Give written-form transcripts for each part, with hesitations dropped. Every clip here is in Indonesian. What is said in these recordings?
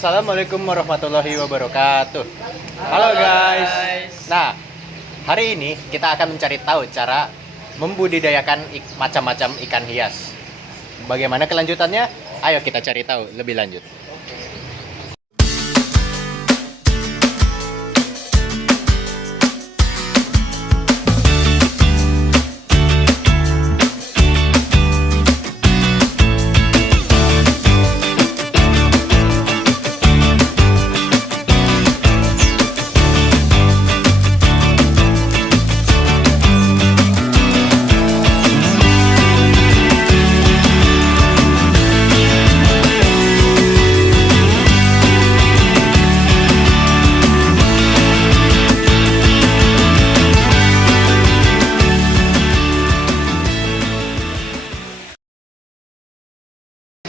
Assalamualaikum warahmatullahi wabarakatuh. Halo guys. Nah, hari ini kita akan mencari tahu cara membudidayakan macam-macam ikan hias. Bagaimana kelanjutannya? Ayo kita cari tahu lebih lanjut.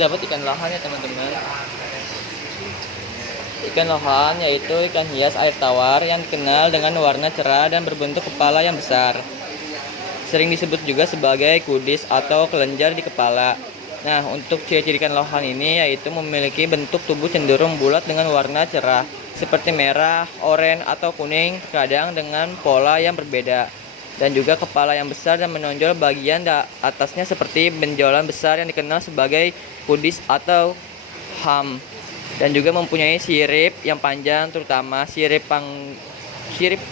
Dapat ikan lohan ya teman-teman. Ikan lohan yaitu ikan hias air tawar yang dikenal dengan warna cerah dan berbentuk kepala yang besar. Sering disebut juga sebagai kudis atau kelenjar di kepala. Nah, untuk ciri-ciri ikan lohan ini yaitu memiliki bentuk tubuh cenderung bulat dengan warna cerah seperti merah, oranye atau kuning, kadang dengan pola yang berbeda. Dan juga kepala yang besar dan menonjol bagian atasnya seperti benjolan besar yang dikenal sebagai kudis atau ham. Dan juga mempunyai sirip yang panjang, terutama sirip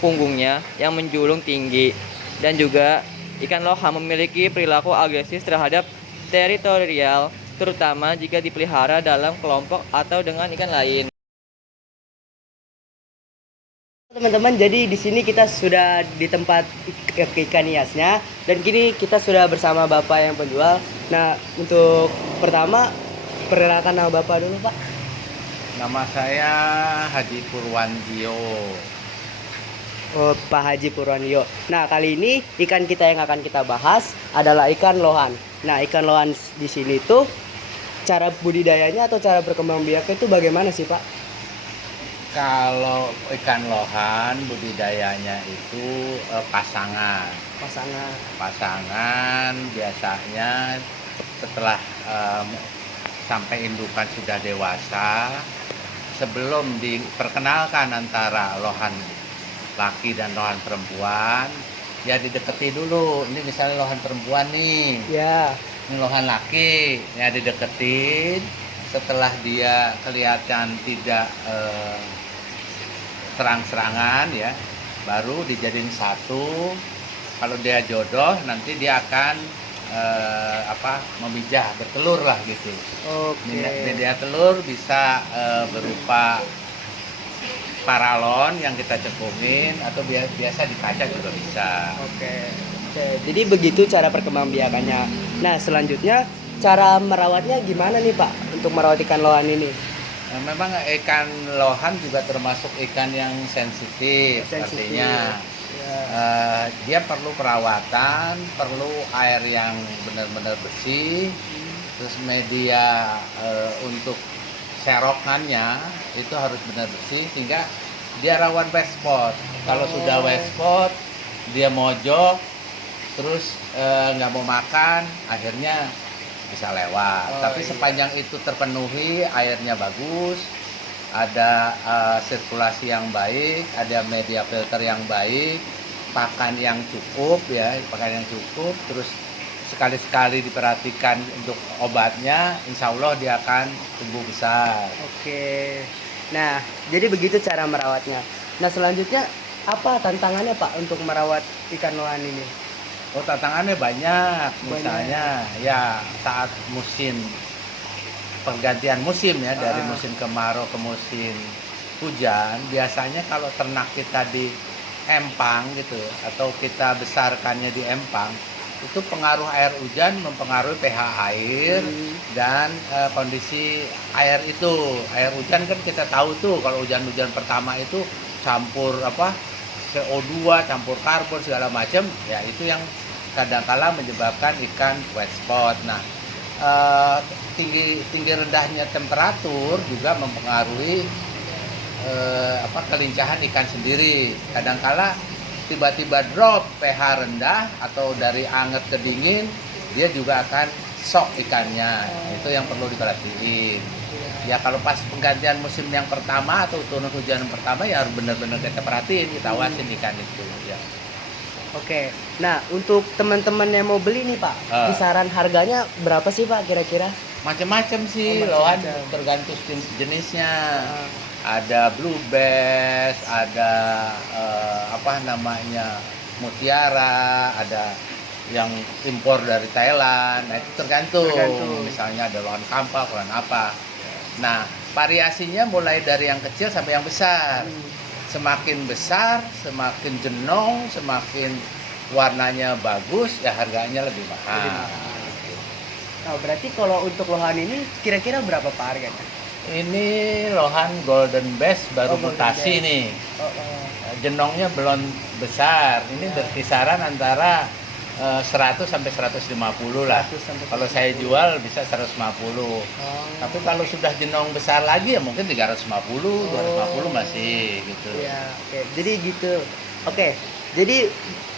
punggungnya yang menjulung tinggi. Dan juga ikan lohan memiliki perilaku agresif terhadap teritorial, terutama jika dipelihara dalam kelompok atau dengan ikan lain. Teman-teman, jadi di sini kita sudah di tempat ikan hiasnya dan kini kita sudah bersama Bapak yang penjual. Nah, untuk pertama perkenalkan nama Bapak dulu, Pak. Nama saya Haji Purwandio. Oh, Pak Haji Purwandio. Nah, kali ini ikan kita yang akan kita bahas adalah ikan lohan. Nah, ikan lohan di sini tuh cara budidayanya atau cara berkembangbiaknya itu bagaimana sih, Pak? Kalau ikan lohan budidayanya itu pasangan. Pasangan biasanya setelah sampai indukan sudah dewasa, sebelum diperkenalkan antara lohan laki dan lohan perempuan, ya dideketi dulu. Ini misalnya lohan perempuan nih. Ya. Ini lohan laki, ya dideketin. Setelah dia kelihatan tidak serang-serangan, ya baru dijadiin satu. Kalau dia jodoh nanti dia akan memijah, bertelur lah gitu. Oke. Media telur bisa berupa paralon yang kita cekungin atau biasa di kaca juga bisa. Oke. Jadi begitu cara perkembangbiakannya. Nah, selanjutnya cara merawatnya gimana nih, Pak, untuk merawat ikan lohan ini? Nah, memang ikan lohan juga termasuk ikan yang sensitif. Artinya dia perlu perawatan, perlu air yang benar-benar bersih, terus media untuk serokannya itu harus benar bersih sehingga dia rawan wet spot. Kalau sudah wet spot, dia mojok, terus nggak mau makan, akhirnya bisa lewat. Tapi sepanjang itu terpenuhi, airnya bagus, ada sirkulasi yang baik, ada media filter yang baik, pakan yang cukup, terus sekali-sekali diperhatikan untuk obatnya, insya Allah dia akan tumbuh besar. Oke. Nah, jadi begitu cara merawatnya. Nah, selanjutnya apa tantangannya, Pak, untuk merawat ikan lohan ini? Oh, tantangannya banyak. Misalnya ya saat musim pergantian musim ya, dari musim kemarau ke musim hujan, biasanya kalau ternak kita di empang gitu atau kita besarkannya di empang, itu pengaruh air hujan mempengaruhi pH air dan kondisi air itu. Air hujan kan kita tahu tuh kalau hujan-hujan pertama itu campur CO2, campur karbon segala macam, ya itu yang kadangkala menyebabkan ikan wet spot. Nah, tinggi rendahnya temperatur juga mempengaruhi kelincahan ikan sendiri. Kadangkala tiba-tiba drop pH rendah atau dari anget ke dingin, dia juga akan shock ikannya. Itu yang perlu diperhatiin. Ya kalau pas penggantian musim yang pertama atau turun hujan yang pertama ya harus benar-benar kita perhatiin, kita awasin ikan itu ya. Oke. Nah, untuk teman-teman yang mau beli nih Pak, kisaran harganya berapa sih Pak kira-kira? Macam-macam sih, Oh, lohan macam-macam. tergantung jenisnya. Ada blue bass, ada apa namanya mutiara, ada yang impor dari Thailand. Nah itu tergantung. Tergantung. Misalnya ada lohan kampak, lohan apa. Nah variasinya mulai dari yang kecil sampai yang besar. Semakin besar, semakin jenong, semakin warnanya bagus, ya harganya lebih mahal. Nah, berarti kalau untuk lohan ini kira-kira berapa Pak harganya? Ini lohan golden bass baru Oh, golden mutasi bass. nih. Oh. Jenongnya belum besar. Ini berkisaran antara 100 sampai 150 lah. 100 sampai Kalau saya jual bisa 150. Tapi kalau sudah jenong besar lagi ya mungkin 350, 250 masih gitu. Ya, oke. Jadi gitu. Oke. Jadi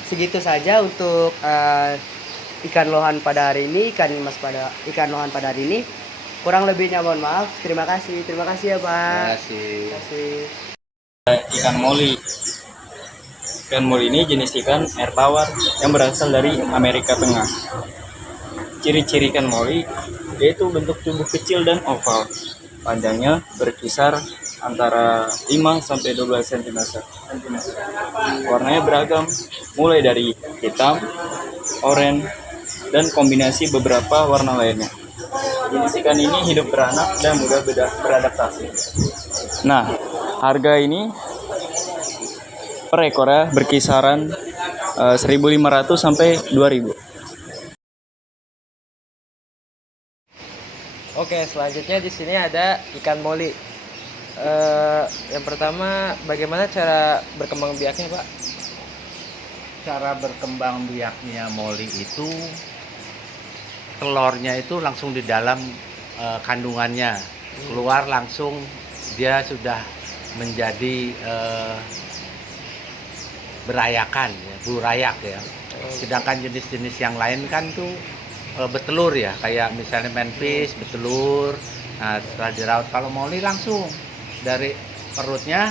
segitu saja untuk ikan lohan pada hari ini, ikan lohan pada hari ini. Kurang lebihnya mohon maaf. Terima kasih. Terima kasih ya, Terima Pak. kasih. Terima kasih. Ikan moli. Ikan moli ini jenis ikan air tawar yang berasal dari Amerika Tengah. Ciri-ciri ikan moli yaitu bentuk tubuh kecil dan oval. Panjangnya berkisar antara 5 sampai 12 cm. Warnanya beragam, mulai dari hitam, oranye, dan kombinasi beberapa warna lainnya. Jenis ikan ini hidup beranak dan mudah beradaptasi. Nah, harga ini per ekornya berkisaran 1.500 sampai 2.000. Oke, selanjutnya di sini ada ikan moli. Yang pertama, bagaimana cara berkembang biaknya, Pak? Cara berkembang biaknya moli itu telurnya itu langsung di dalam kandungannya, keluar langsung dia sudah menjadi berayakan ya, burayak ya. Sedangkan jenis-jenis yang lain kan tuh betelur ya, kayak misalnya manfish betelur. Nah setelah dirawat, kalau moli langsung dari perutnya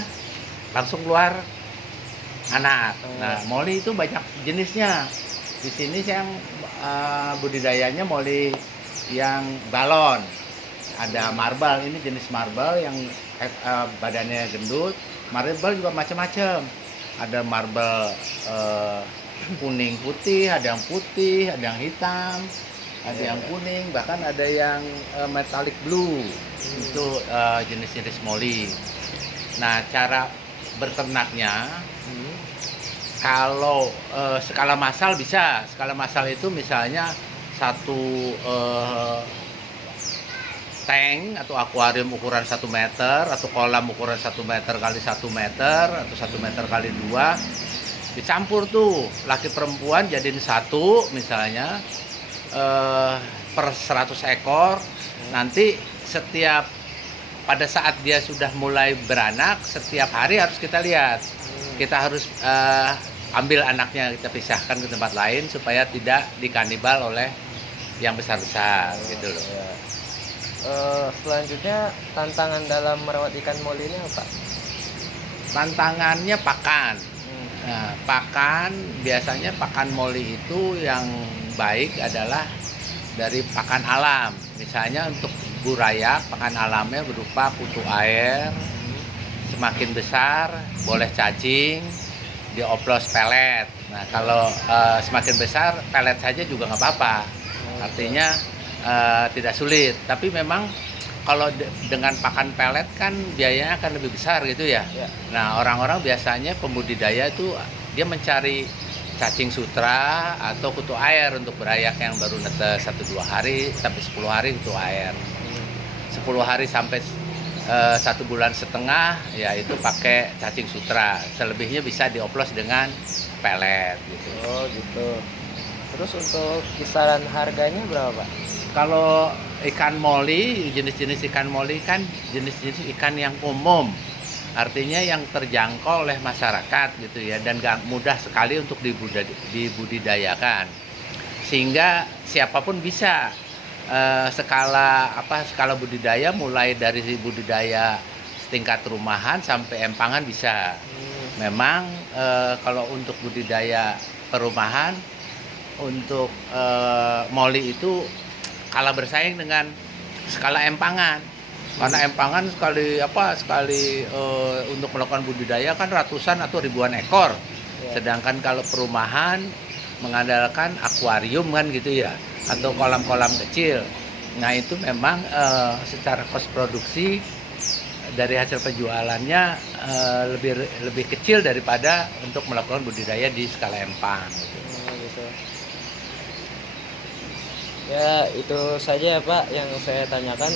langsung keluar anak. Nah moli itu banyak jenisnya. Di sini yang budidayanya moli yang balon, ada marble, ini jenis marble yang badannya gendut. Marble juga macam-macam, ada marble kuning putih, ada yang putih, ada yang hitam, ada yang kuning, bahkan ada yang metallic blue. Itu jenis-jenis moli. Nah cara berternaknya, kalau skala massal bisa. Skala massal itu misalnya satu tank atau akuarium ukuran 1 meter atau kolam ukuran 1 meter kali 1 meter atau 1 meter kali 2, dicampur tuh laki perempuan jadiin satu misalnya per 100 ekor. Nanti pada saat dia sudah mulai beranak, setiap hari harus kita lihat. Kita harus ambil anaknya, kita pisahkan ke tempat lain supaya tidak dikanibal oleh yang besar-besar gitu loh. Selanjutnya tantangan dalam merawat ikan moli ini apa? Tantangannya pakan. Nah, pakan biasanya pakan moli itu yang baik adalah dari pakan alam. Misalnya untuk burayak, pakan alamnya berupa kutu air. Semakin besar boleh cacing, dioplos pelet. Nah kalau semakin besar pelet saja juga nggak apa-apa. Artinya tidak sulit. Tapi memang kalau dengan pakan pelet kan biayanya akan lebih besar gitu ya. Nah orang-orang biasanya pembudidaya itu dia mencari cacing sutra atau kutu air untuk berayak yang baru netes 1-2 hari sampai 10 hari kutu air. 10 hari sampai 1 bulan setengah ya itu pakai cacing sutra. Selebihnya bisa dioplos dengan pelet gitu. Oh gitu. Terus untuk kisaran harganya berapa, Pak? Kalau ikan moli, jenis-jenis ikan moli kan jenis-jenis ikan yang umum. Artinya yang terjangkau oleh masyarakat gitu ya, dan mudah sekali untuk dibudidayakan. Sehingga siapapun bisa skala budidaya mulai dari budidaya setingkat rumahan sampai empangan bisa. Memang kalau untuk budidaya perumahan untuk moli itu kalah bersaing dengan skala empangan. Karena empangan sekali untuk melakukan budidaya kan ratusan atau ribuan ekor. Sedangkan kalau perumahan mengandalkan akuarium kan gitu ya, atau kolam-kolam kecil. Nah itu memang secara kos produksi dari hasil penjualannya lebih kecil daripada untuk melakukan budidaya di skala empang. Gitu. Ya itu saja ya Pak yang saya tanyakan.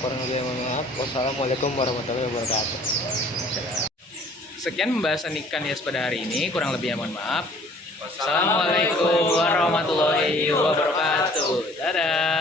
Kurang lebih mohon maaf. Wassalamualaikum warahmatullahi wabarakatuh. Sekian pembahasan ikan hias pada hari ini, kurang lebihnya mohon maaf. Wassalamualaikum warahmatullahi wabarakatuh. Dadah.